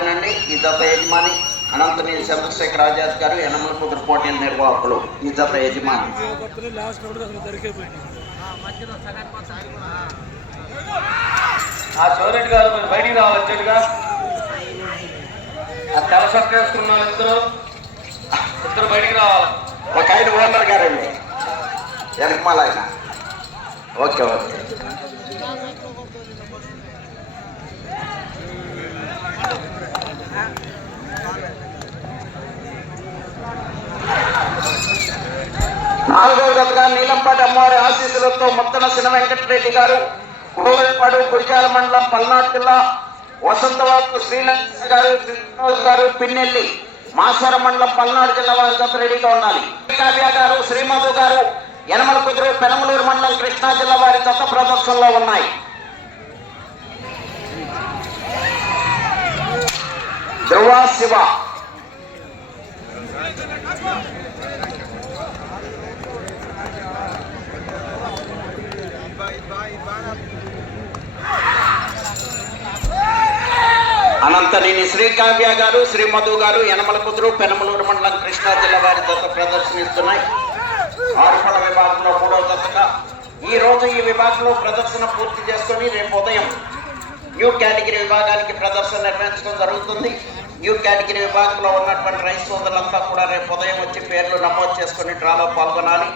వారేనండి. ఈ జత యజమాని అనంతనేని చంద్రశేఖర్ ఆజాద్ గారు, యనమల కుదురు పోటీల నిర్వాహకులు. ఈ జత యజమాని చౌరెడ్డి గారు మీరు బయటికి రావాలొచ్చేట్టుగా. తెల్ల షర్ట్ వేసుకున్నాను, ఇద్దరు బయటికి రావాలి. ఒక ఆయన ఓనర్ గారండి, వెనకమాల ఆయన. Okay okay. నాలుగవ జతగా నీలంపాటి అమ్మవారి ఆశీస్సులతో ముత్తన సిన వెంకటరెడ్డి గారు, కోవెలపాడు గురిజాల మండలం, పల్నాడు జిల్లా, వసంతవాకు శ్రీనివాస్ గారు, శ్రీనివాస్ గారు, పిన్నెల్లి, మాస్వరం మండలం, పల్నాడు జిల్లా వారి జత రెడీగా ఉండాలి. కావ్య గారు, శ్రీమధు గారు, యనమల కుదురు, పెనమలూరు మండలం, కృష్ణా జిల్లా వారి జత ప్రదర్శనలో ఉన్నాయి. ధ్రువ శివ అనంతనేని శ్రీకావ్య గారు, శ్రీమధు గారు, యనమల కుదురు, పెనమలూరు మండలం, కృష్ణా జిల్లా వారి జత ప్రదర్శనిస్తున్నాయి. ఆరుపడ విభాగంలో 3వ జతగా ఈ రోజు ఈ విభాగంలో ప్రదర్శన పూర్తి చేసుకుని రేపు ఉదయం న్యూ కేటగిరీ విభాగానికి ప్రదర్శన నిర్వహించడం జరుగుతుంది. న్యూ కేటగిరీ విభాగంలో ఉన్నటువంటి రైతు సోదరులంతా కూడా రేపు ఉదయం వచ్చి పేర్లు నమోదు చేసుకుని డ్రాలో పాల్గొనాలి.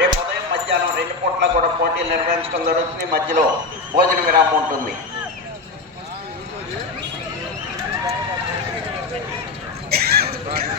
రేపు ఉదయం మధ్యాహ్నం 2 పూట్ల కూడా పోటీలు నిర్వహించడం జరుగుతుంది. మధ్యలో భోజన విరామం ఉంటుంది. Right.